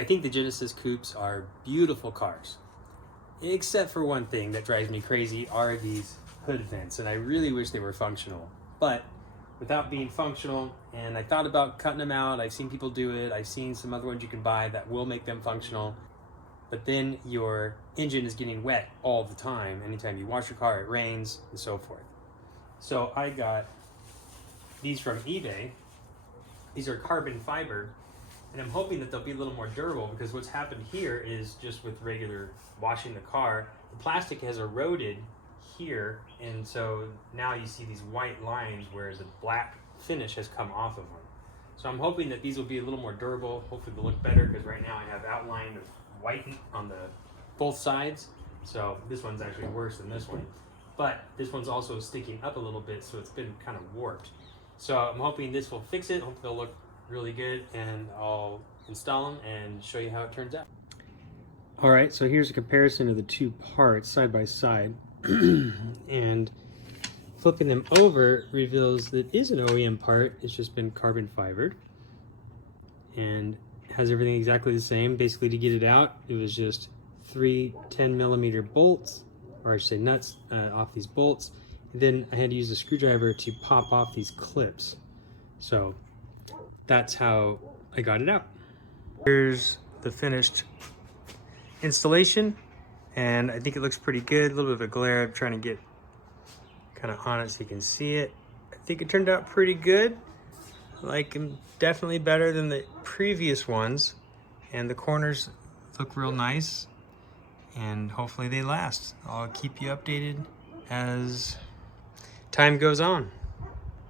I think the Genesis Coupes are beautiful cars, except for one thing that drives me crazy are these hood vents, and I really wish they were functional. But without being functional, and I thought about cutting them out, I've seen people do it, I've seen some other ones you can buy that will make them functional, but then your engine is getting wet all the time. Anytime you wash your car, it rains, and so forth. So I got these from eBay. These are carbon fiber, and I'm hoping that they'll be a little more durable, because what's happened here is just with regular washing the car, the plastic has eroded here, and so now you see these white lines where the black finish has come off of them. So I'm hoping that these will be a little more durable. Hopefully they'll look better, because right now I have outline of white on both sides. So this one's actually worse than this one. But this one's also sticking up a little bit, so it's been kind of warped. So I'm hoping this will fix it. Hopefully they'll look really good, and I'll install them and show you how it turns out. All right, so here's a comparison of the two parts side by side. And flipping them over reveals that it is an OEM part. It's just been carbon fibered and has everything exactly the same. Basically, to get it out, it was just 3 10mm bolts, or I should say nuts, off these bolts. And then I had to use a screwdriver to pop off these clips. So that's how I got it out. Here's the finished installation, and I think it looks pretty good. A little bit of a glare. I'm trying to get kind of on it so you can see it. I think it turned out pretty good. Like, definitely better than the previous ones, and the corners look real nice, and hopefully they last. I'll keep you updated as time goes on.